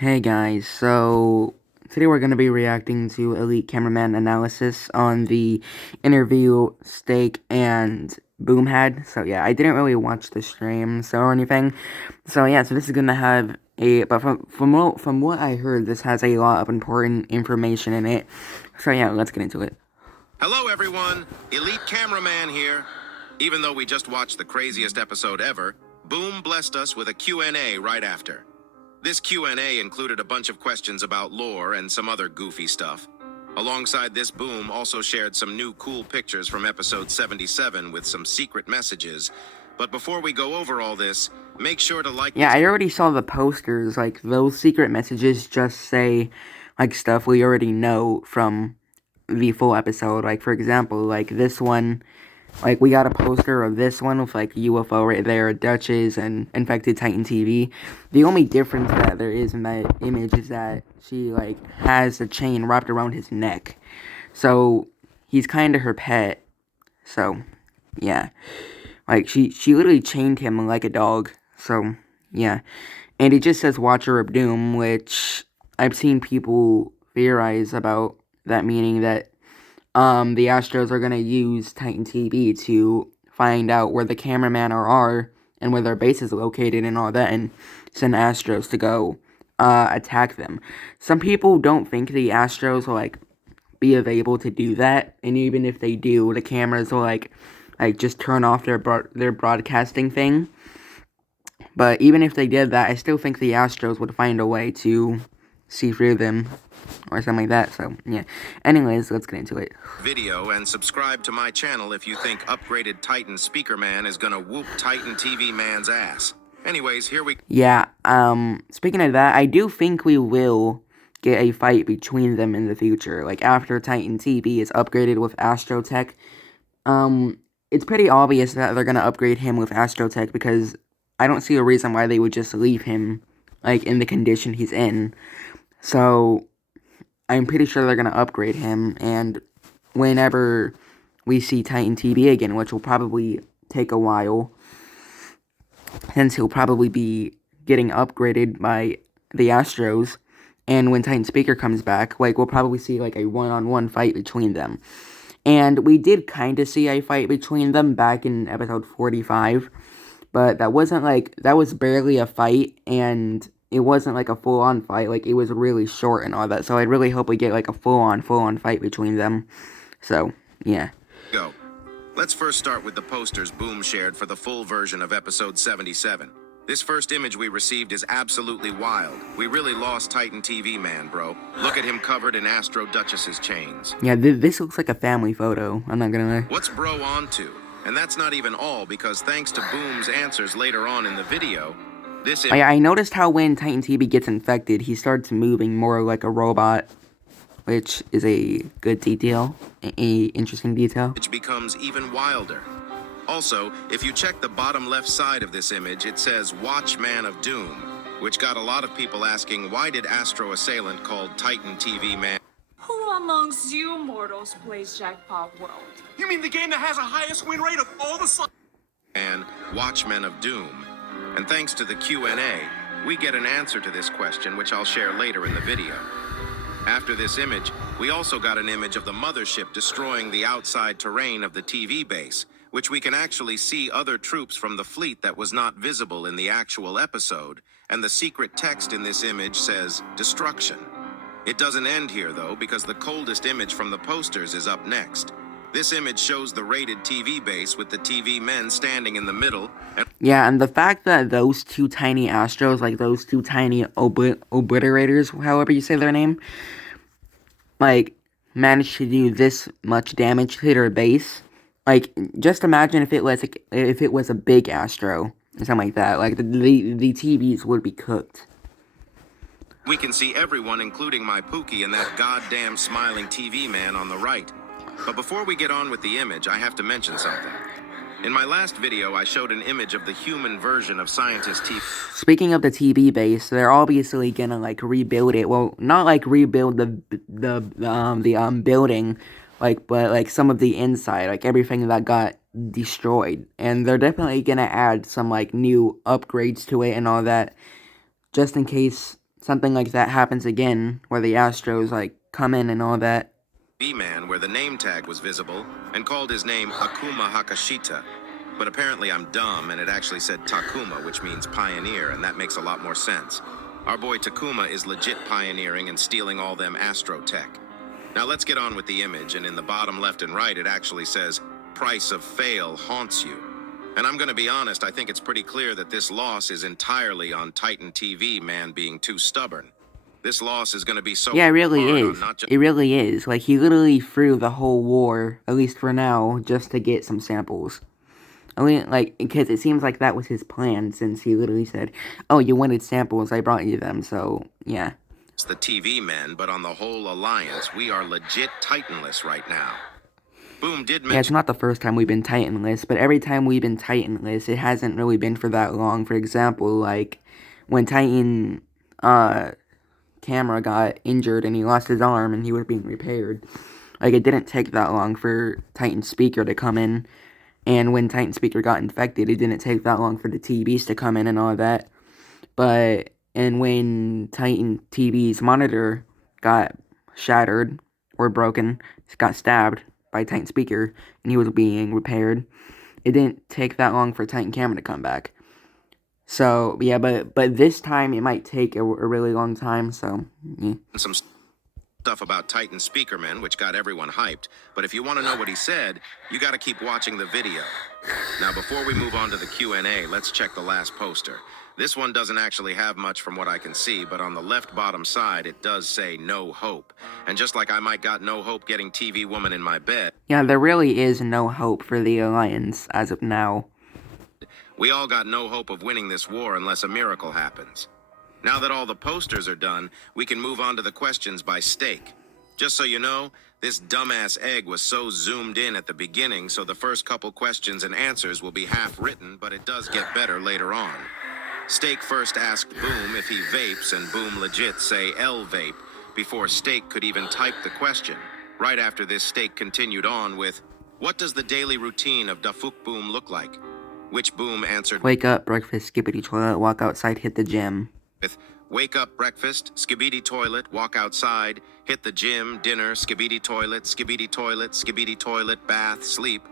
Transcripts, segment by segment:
Hey guys, so today we're going to be reacting to Elite Cameraman analysis on the interview Steak and Boom had. So yeah, I didn't really watch the stream or anything. So yeah, so this is going to have but from what I heard, this has a lot of important information in it. So yeah, let's get into it. Hello everyone, Elite Cameraman here. Even though we just watched the craziest episode ever, Boom blessed us with a Q&A right after. This Q&A included a bunch of questions about lore and some other goofy stuff. Alongside this, Boom also shared some new cool pictures from episode 77 with some secret messages. But before we go over all this, make sure to like... Yeah, I already saw the posters. Like, those secret messages just say, like, stuff we already know from the full episode. Like, for example, like, this one... Like, we got a poster of this one with, like, UFO right there, Duchess, and Infected Titan TV. The only difference that there is in that image is that she, like, has a chain wrapped around his neck. So, he's kind of her pet. So, yeah. Like, she literally chained him like a dog. So, yeah. And it just says Watcher of Doom, which I've seen people theorize about that, meaning that the Astros are going to use Titan TV to find out where the cameraman are and where their base is located and all that, and send Astros to go attack them. Some people don't think the Astros will, like, be able to do that, and even if they do, the cameras will, like just turn off their broadcasting thing. But even if they did that, I still think the Astros would find a way to see through them or something like that. So yeah, anyways, let's get into it. Video and subscribe to my channel if you think upgraded Titan Speaker Man is gonna whoop Titan TV Man's ass. Anyways, here we... Yeah, speaking of that, I do think we will get a fight between them in the future. Like, after Titan TV is upgraded with Astrotech, it's pretty obvious that they're gonna upgrade him with Astrotech, because I don't see a reason why they would just leave him, like, in the condition he's in. So, I'm pretty sure they're gonna upgrade him, and whenever we see Titan TV again, which will probably take a while, since he'll probably be getting upgraded by the Astros, and when Titan Speaker comes back, like, we'll probably see, like, a one-on-one fight between them. And we did kind of see a fight between them back in episode 45, but that wasn't, like, that was barely a fight, and it wasn't, like, a full-on fight. Like, it was really short and all that, so I really hope we get, like, a full-on fight between them. So, yeah. Go. Let's first start with the posters Boom shared for the full version of episode 77. This first image we received is absolutely wild. We really lost Titan TV Man, bro. Look at him covered in Astro Duchess's chains. Yeah, this looks like a family photo, I'm not gonna lie. What's bro on to? And that's not even all, because thanks to Boom's answers later on in the video, this image... I noticed how when Titan TV gets infected, he starts moving more like a robot, which is a good detail, a interesting detail. It becomes even wilder. Also, if you check the bottom left side of this image, it says Watchman of Doom, which got a lot of people asking, why did Astro Assailant called Titan TV Man? Who amongst you mortals plays Jackpot World? You mean the game that has the highest win rate of all the... And Watchmen of Doom. And thanks to the Q&A, we get an answer to this question, which I'll share later in the video. After this image, we also got an image of the mothership destroying the outside terrain of the TV base, which we can actually see other troops from the fleet that was not visible in the actual episode, and the secret text in this image says, Destruction. It doesn't end here, though, because the coldest image from the posters is up next. This image shows the rated TV base with the TV men standing in the middle. Yeah, and the fact that those two tiny Astros, like those two tiny obliterators, however you say their name, like, managed to do this much damage to their base. Like, just imagine if it was a big Astro or something like that. Like, the TVs would be cooked. We can see everyone, including my Pookie and that goddamn smiling TV man on the right. But before we get on with the image, I have to mention something. In my last video, I showed an image of the human version of Scientist TV. Speaking of the TV base, they're obviously gonna, like, rebuild it. Well, not, like, rebuild the building, like, but, like, some of the inside, like, everything that got destroyed. And they're definitely gonna add some, like, new upgrades to it and all that, just in case something like that happens again, where the Astros, like, come in and all that. B-Man where the name tag was visible and called his name Akuma Hakashita. But apparently I'm dumb and it actually said Takuma, which means pioneer, and that makes a lot more sense. Our boy Takuma is legit pioneering and stealing all them Astro tech. Now let's get on with the image, and in the bottom left and right it actually says, "Price of fail haunts you." And I'm gonna be honest, I think it's pretty clear that this loss is entirely on Titan TV man being too stubborn. This loss is gonna be so Yeah, it really hard on is. not just It really is. Like, he literally threw the whole war, at least for now, just to get some samples. I mean, like, because it seems like that was his plan, since he literally said, "Oh, you wanted samples, I brought you them," so, yeah. the TV men, but on the whole alliance, we are legit Titanless right now. Boom did Yeah, it's mention not the first time we've been Titanless, but every time we've been Titanless, it hasn't really been for that long. For example, like, when Titan, Camera got injured and he lost his arm and he was being repaired. Like, it didn't take that long for Titan Speaker to come in. And when Titan Speaker got infected, it didn't take that long for the TVs to come in and all that. And when Titan TV's monitor got shattered or broken, got stabbed by Titan Speaker, and he was being repaired, it didn't take that long for Titan Camera to come back. So, yeah, but this time it might take a really long time, so, yeah. some stuff about Titan Speakerman, which got everyone hyped. But if you want to know what he said, you got to keep watching the video. Now, before we move on to the Q&A, let's check the last poster. This one doesn't actually have much from what I can see, but on the left bottom side, it does say no hope. And just like I might got no hope getting TV Woman in my bed, Yeah, there really is no hope for the Alliance as of now. we all got no hope of winning this war unless a miracle happens. Now that all the posters are done, we can move on to the questions by Steak. Just so you know, this dumbass egg was so zoomed in at the beginning, so the first couple questions and answers will be half written, but it does get better later on. Steak first asked Boom if he vapes, and Boom legit say L vape before Steak could even type the question. Right after this, Steak continued on with, "What does the daily routine of Dafuk Boom look like?" Which Boom answered Wake up, breakfast, skippity toilet, walk outside, hit the gym. with, "Wake up, breakfast, skibidi toilet, walk outside, hit the gym, dinner, skibidi toilet, bath, sleep."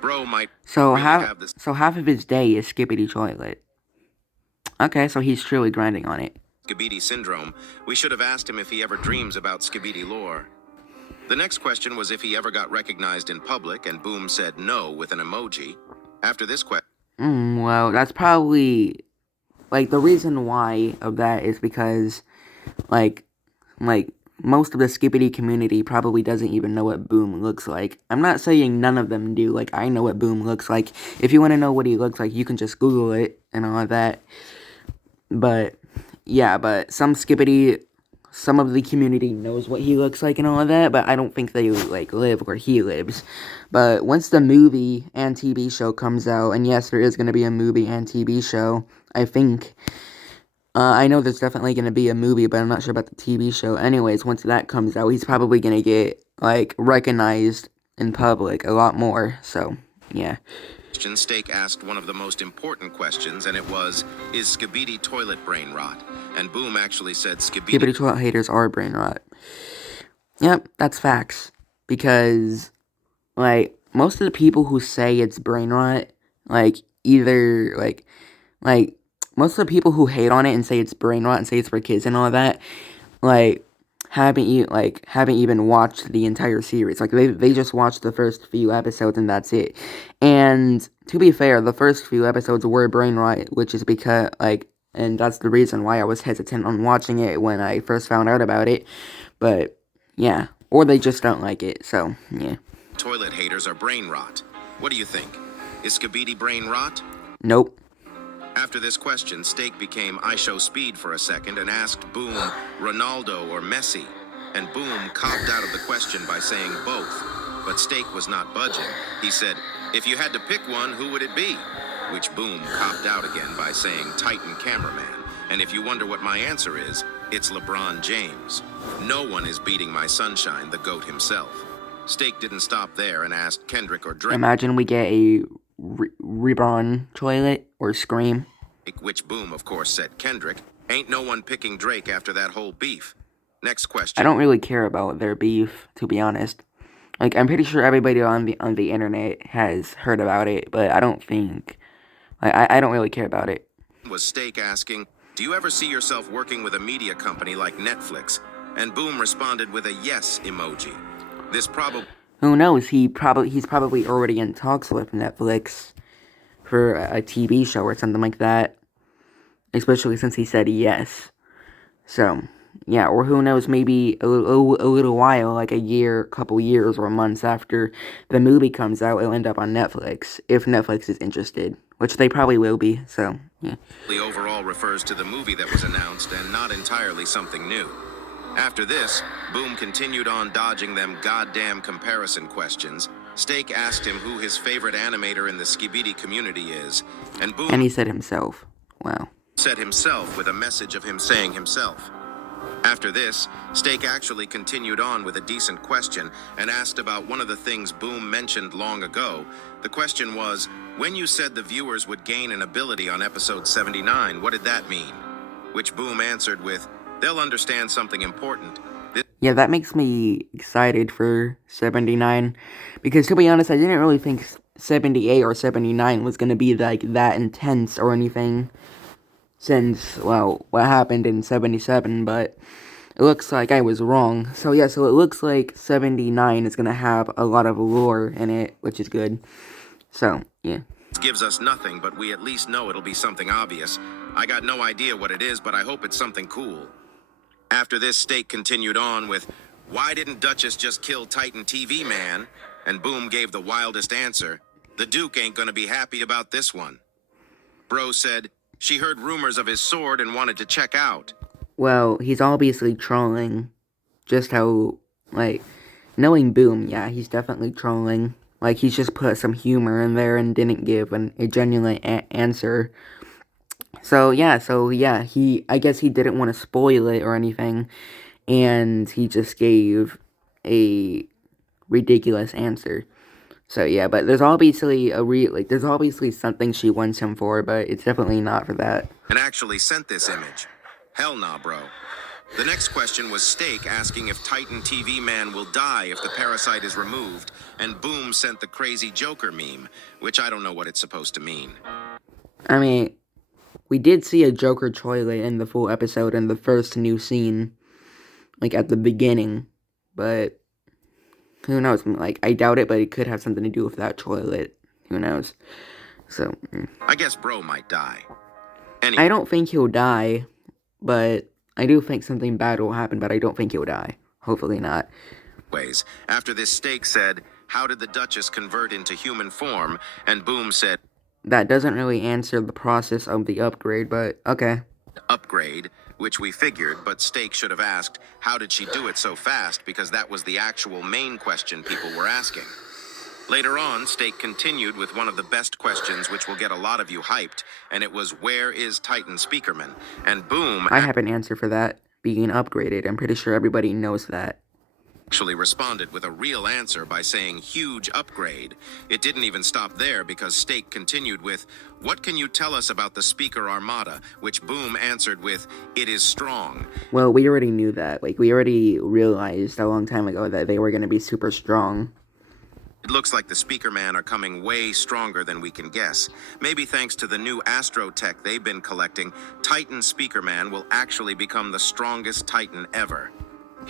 Bro might So really have this half of his day is skippity toilet. Okay, so he's truly grinding on it. skibidi syndrome. We should have asked him if he ever dreams about skibidi lore. The next question was if he ever got recognized in public, and Boom said no with an emoji. After this question, Well, that's probably, like, the reason why of that is because, like, most of the Skippity community probably doesn't even know what Boom looks like. I'm not saying none of them do, like, I know what Boom looks like. If you want to know what he looks like, you can just Google it and all of that. But, yeah, but some of the community knows what he looks like and all of that, but I don't think they, like, live where he lives. But once the movie and TV show comes out, and yes, there is going to be a movie and TV show, I think. I know there's definitely going to be a movie, but I'm not sure about the TV show. Anyways, once that comes out, he's probably going to get, like, recognized in public a lot more, so, yeah. Steak asked one of the most important questions, and it was, "Is skibidi toilet brain rot?" And Boom actually said Skippity toilet haters are brain rot. Yep, that's facts. Because, like, most of the people who say it's brain rot, like, either, like, most of the people who hate on it and say it's brain rot and say it's for kids and all that, like, haven't even watched the entire series. Like, they just watched the first few episodes and that's it. And, to be fair, the first few episodes were brain rot, which is because, like, and that's the reason why I was hesitant on watching it when I first found out about it. But, yeah. Or they just don't like it, so, yeah. toilet haters are brain rot. What do you think? Is skibidi brain rot? Nope. After this question, Steak became I Show Speed for a second and asked Boom, Ronaldo or Messi? And Boom copped out of the question by saying both. But Steak was not budging. He said, "If you had to pick one, who would it be?" Which Boom copped out again by saying Titan Cameraman. And if you wonder what my answer is, it's LeBron James. No one is beating my sunshine, the GOAT himself. Steak didn't stop there and asked Kendrick or Drake, Imagine we get a Reborn toilet or Scream. which Boom, of course, said Kendrick. Ain't no one picking Drake after that whole beef. Next I question. don't really care about their beef, to be honest. Like, I'm pretty sure everybody on the internet has heard about it, but I don't think... I don't really care about it. Was Steak asking, do you ever see yourself working with a media company like Netflix? And Boom responded with a yes emoji. This probably... Who knows? He's probably already in talks with Netflix for a TV show or something like that. Especially since he said yes. So, yeah, or who knows, maybe a little while, like a year, couple years, or months after the movie comes out, it'll end up on Netflix, if Netflix is interested, which they probably will be, so, yeah. overall refers to the movie that was announced and not entirely something new. After this, Boom continued on dodging them goddamn comparison questions. Steak asked him who his favorite animator in the Skibidi community is, and Boom... And he said himself. Wow. ...said himself with a message of him saying himself. After this, Steak actually continued on with a decent question and asked about one of the things Boom mentioned long ago. The question was, when you said the viewers would gain an ability on episode 79, what did that mean? Which Boom answered with, they'll understand something important. Yeah, that makes me excited for 79, because to be honest, I didn't really think 78 or 79 was going to be like that intense or anything. Since, well, what happened in 77, but it looks like I was wrong. So yeah, so it looks like 79 is gonna have a lot of lore in it, which is good. So, yeah. It gives us nothing, but we at least know it'll be something obvious. I got no idea what it is, but I hope it's something cool. After this, Steak continued on with, why didn't Duchess just kill Titan TV Man? And Boom gave the wildest answer, the Duke ain't gonna be happy about this one. Bro said, she heard rumors of his sword and wanted to check out. Well, he's obviously trolling. Just how, like, knowing Boom, yeah, he's definitely trolling. Like, he's just put some humor in there and didn't give a genuine answer. So, yeah, I guess he didn't want to spoil it or anything. And he just gave a ridiculous answer. So yeah, but there's obviously there's obviously something she wants him for, but it's definitely not for that. And actually sent this image. Hell nah, bro. The next question was Steak asking if Titan TV Man will die if the parasite is removed, and Boom sent the crazy Joker meme, which I don't know what it's supposed to mean. I mean, we did see a Joker toilet in the full episode in the first new scene, like at the beginning, but who knows? Like, I doubt it, but it could have something to do with that toilet. Who knows? So, I guess bro might die. Anyway. I don't think he'll die, but I do think something bad will happen, but I don't think he'll die. Hopefully not. After this, Steak said, how did the Duchess convert into human form? And Boom said, that doesn't really answer the process of the upgrade, but okay. Upgrade, which we figured, but Steak should have asked, how did she do it so fast? Because that was the actual main question people were asking. Later on, Steak continued with one of the best questions, which will get a lot of you hyped, and it was, where is Titan Speakerman? And Boom... I have an answer for that, being upgraded. I'm pretty sure everybody knows that. Actually responded with a real answer by saying huge upgrade. It didn't even stop there because Steak continued with, what can you tell us about the Speaker Armada? Which Boom answered with, it is strong. Well, we already knew that. Like, we already realized a long time ago that they were going to be super strong. It looks like the Speaker Man are coming way stronger than we can guess. Maybe thanks to the new Astro Tech they've been collecting, Titan Speaker Man will actually become the strongest Titan ever.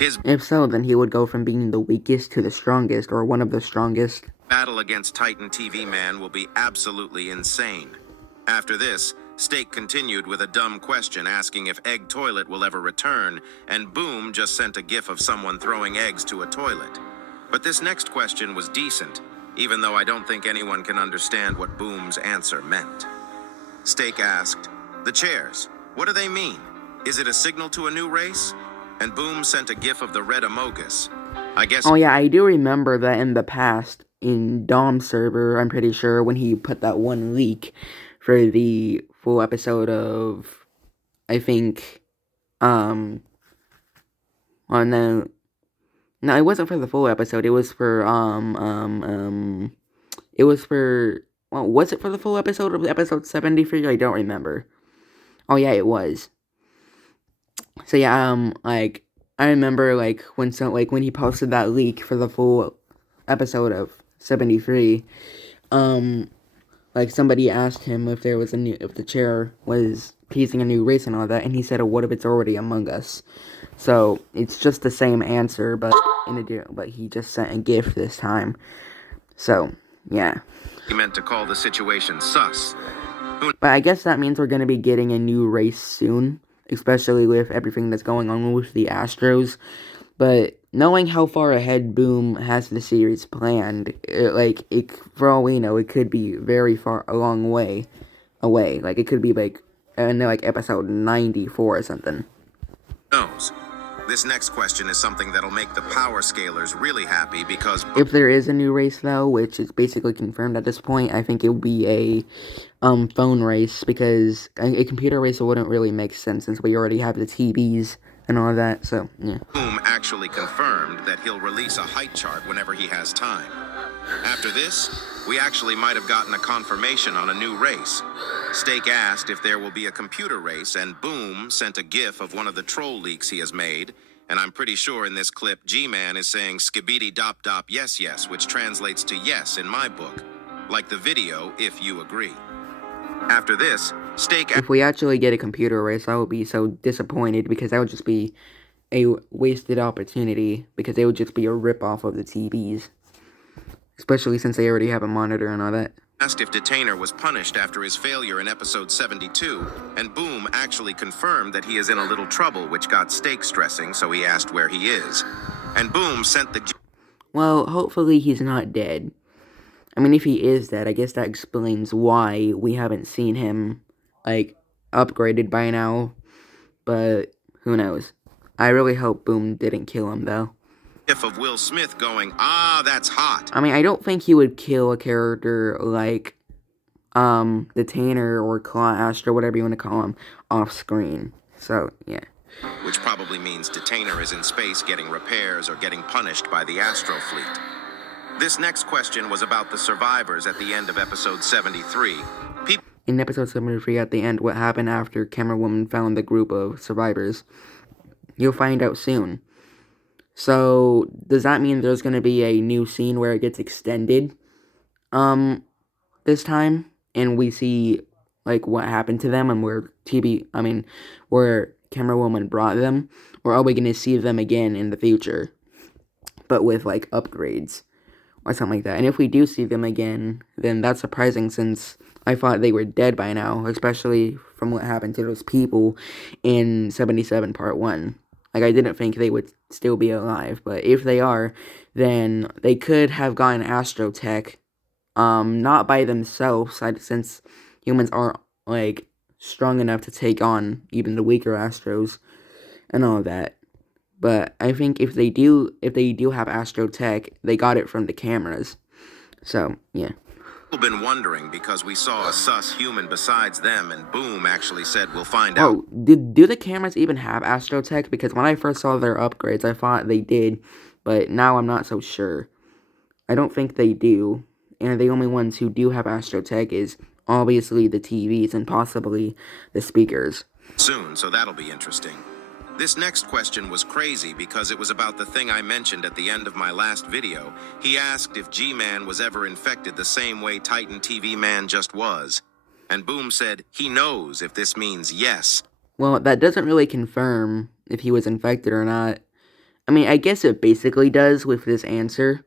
If so, then he would go from being the weakest to the strongest, or one of the strongest. Battle against Titan TV Man will be absolutely insane. After this, Steak continued with a dumb question asking if Egg Toilet will ever return, and Boom just sent a gif of someone throwing eggs to a toilet. But this next question was decent, even though I don't think anyone can understand what Boom's answer meant. Steak asked, the chairs, what do they mean? Is it a signal to a new race? And Boom sent a gif of the red Amogus. I guess... Oh yeah, I do remember that in the past, in Dom's server, I'm pretty sure, when he put that one leak for the full episode of, I think, well, no, it wasn't for the full episode, it was for, it was for, well, was it for the full episode of episode 73? I don't remember. Oh yeah, it was. So yeah, like I remember like when he posted that leak for the full episode of 73, like somebody asked him if the chair was teasing a new race and all that, and he said, "Oh, what if it's already among us?" So it's just the same answer, but but he just sent a gift this time. So yeah, He meant to call the situation sus. but I guess that means we're gonna be getting a new race soon, especially with everything that's going on with the Astros. But knowing how far ahead Boom has the series planned, for all we know, it could be very far, a long way away. Like, it could be, like, in, like, episode 94 or something. Knows. This next question is something that'll make the power scalers really happy because If there is a new race, though, which is basically confirmed at this point, I think it will be a, phone race, because a computer race wouldn't really make sense since we already have the TVs and all that, so, yeah. Boom actually confirmed that he'll release a height chart whenever he has time. After this, we actually might have gotten a confirmation on a new race. Stake asked if there will be a computer race, and Boom sent a gif of one of the troll leaks he has made. And I'm pretty sure in this clip, G-Man is saying skibidi dop dop yes yes, which translates to yes in my book. Like the video, if you agree. After this, Stake If we actually get a computer race, I would be so disappointed, because that would just be a wasted opportunity, because they would just be a rip-off of the TVs. Especially since they already have a monitor and all that. asked if Detainer was punished after his failure in episode 72, and Boom actually confirmed that he is in a little trouble, which got Stake stressing, so he asked where he is. And Boom sent the... Well, hopefully he's not dead. I mean, if he is dead, I guess that explains why we haven't seen him, like, upgraded by now. But, who knows. I really hope Boom didn't kill him, though. gif of Will Smith going, "Ah, that's hot." I mean, I don't think he would kill a character like, Detainer or Claw Astro, whatever you want to call him, off screen. So, yeah. Which probably means Detainer is in space getting repairs or getting punished by the Astro Fleet. This next question was about the survivors at the end of episode 73. In episode 73, at the end, what happened after Camera Woman found the group of survivors. You'll find out soon. So, does that mean there's going to be a new scene where it gets extended, this time? And we see, like, what happened to them and where where Camera Woman brought them? Or are we going to see them again in the future, but with, like, upgrades? Or something like that. And if we do see them again, then that's surprising, since I thought they were dead by now, especially from what happened to those people in 77 Part 1. Like, I didn't think they would still be alive, but if they are, then they could have gotten Astrotech, not by themselves, since humans aren't, like, strong enough to take on even the weaker Astros, and all of that. But I think if they do have Astrotech, they got it from the cameras. So, yeah. People been wondering because we saw a sus human besides them, and Boom actually said we'll find out. Oh, do the cameras even have Astrotech? Because when I first saw their upgrades, I thought they did, but now I'm not so sure. I don't think they do, and the only ones who do have Astrotech is obviously the TVs and possibly the speakers. Soon, so that'll be interesting. This next question was crazy because it was about the thing I mentioned at the end of my last video. He asked if G-Man was ever infected the same way Titan TV Man just was. And Boom said he knows if this means yes. Well, that doesn't really confirm if he was infected or not. I mean, I guess it basically does with this answer,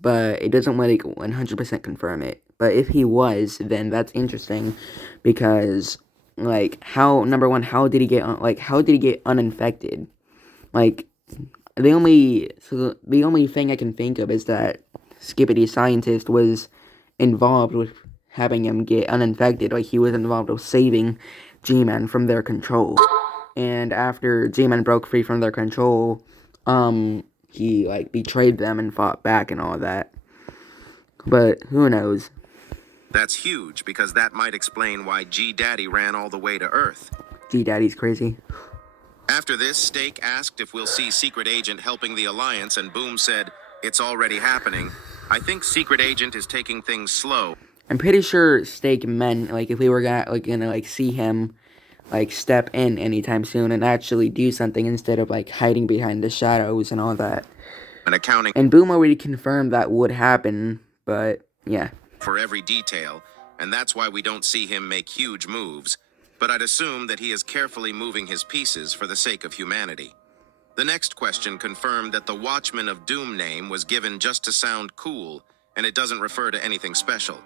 but it doesn't really 100% confirm it. But if he was, then that's interesting, because, like, number one, how did he get uninfected? Like, the only thing I can think of is that Skippity Scientist was involved with having him get uninfected. Like, he was involved with saving G-Man from their control. And after G-Man broke free from their control, he, like, betrayed them and fought back and all that. But who knows? That's huge, because that might explain why G-Daddy ran all the way to Earth. G-Daddy's crazy. After this, Stake asked if we'll see Secret Agent helping the Alliance, and Boom said, "It's already happening. I think Secret Agent is taking things slow." I'm pretty sure Stake meant, like, if we were gonna see him, like step in anytime soon and actually do something instead of like hiding behind the shadows and all that. And accounting And Boom already confirmed that would happen, but yeah. for every detail, and that's why we don't see him make huge moves. But I'd assume that he is carefully moving his pieces for the sake of humanity. The next question confirmed that the Watchman of Doom name was given just to sound cool, and it doesn't refer to anything special.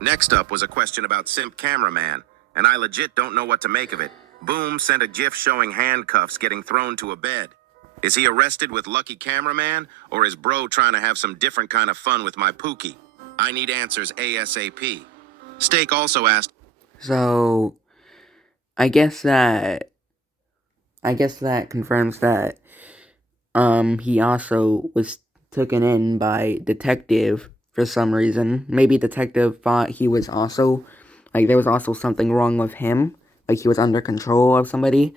Next up was a question about Simp Cameraman, and I legit don't know what to make of it. Boom sent a gif showing handcuffs getting thrown to a bed. Is he arrested with Lucky Cameraman, or is bro trying to have some different kind of fun with my Pookie? I need answers ASAP. Steak also asked, So I guess that confirms that he also was taken in by Detective for some reason. Maybe Detective thought he was also like there was also something wrong with him, like he was under control of somebody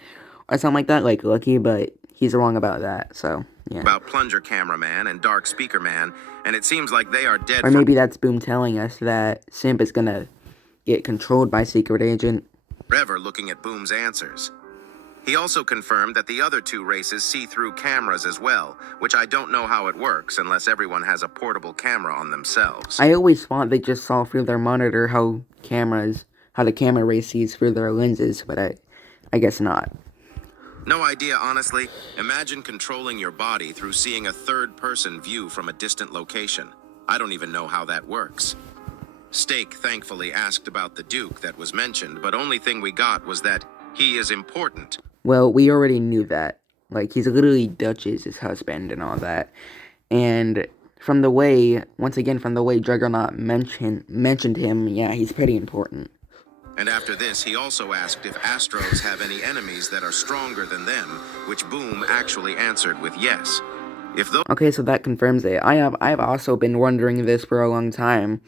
or something like that, like Lucky, but he's wrong about that. So yeah. about Plunger Cameraman and Dark Speaker Man, and it seems like they are dead Or maybe that's Boom telling us that Simp is gonna get controlled by Secret Agent. forever looking at Boom's answers. He also confirmed that the other two races see through cameras as well, which I don't know how it works unless everyone has a portable camera on themselves. I always thought they just saw through their monitor how the camera race sees through their lenses, but I guess not. No idea, honestly. Imagine controlling your body through seeing a third-person view from a distant location. I don't even know how that works. Steak thankfully asked about the Duke that was mentioned, but only thing we got was that he is important. Well, we already knew that. Like, he's literally Dutch's husband and all that. And from the way Juggernaut mentioned him, yeah, he's pretty important. And after this, he also asked if Astros have any enemies that are stronger than them, which Boom actually answered with yes. If those Okay, so that confirms it. I've also been wondering this for a long time.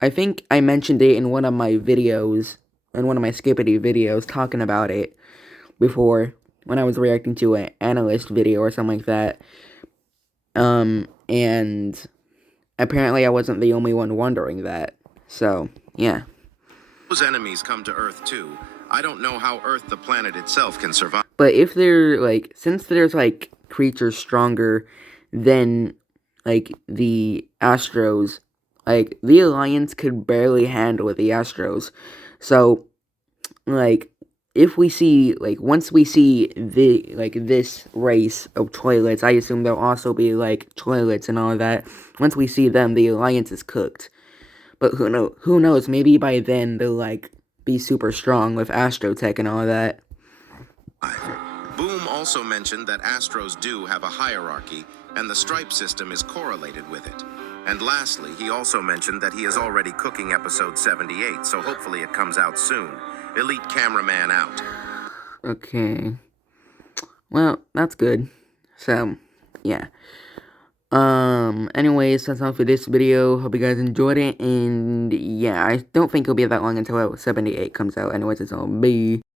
I think I mentioned it in one of my videos, in one of my Skippity videos, talking about it before, when I was reacting to an analyst video or something like that. And apparently I wasn't the only one wondering that. So, yeah. enemies come to Earth too, I don't know how Earth the planet itself can survive. But if they're, like, since there's, like, creatures stronger than, like, the Astros, like, the Alliance could barely handle the Astros. So, like, if we see, like, once we see this race of toilets, I assume there'll also be, like, toilets and all of that. Once we see them, the Alliance is cooked. But who knows, maybe by then they'll, like, be super strong with Astrotech and all of that. Boom also mentioned that Astros do have a hierarchy, and the stripe system is correlated with it. And lastly, he also mentioned that he is already cooking episode 78, so hopefully it comes out soon. Elite Cameraman out. Okay. Well, that's good. So, yeah. Anyways, that's all for this video. Hope you guys enjoyed it, and yeah, I don't think it'll be that long until 78 comes out. Anyways, it's all bye.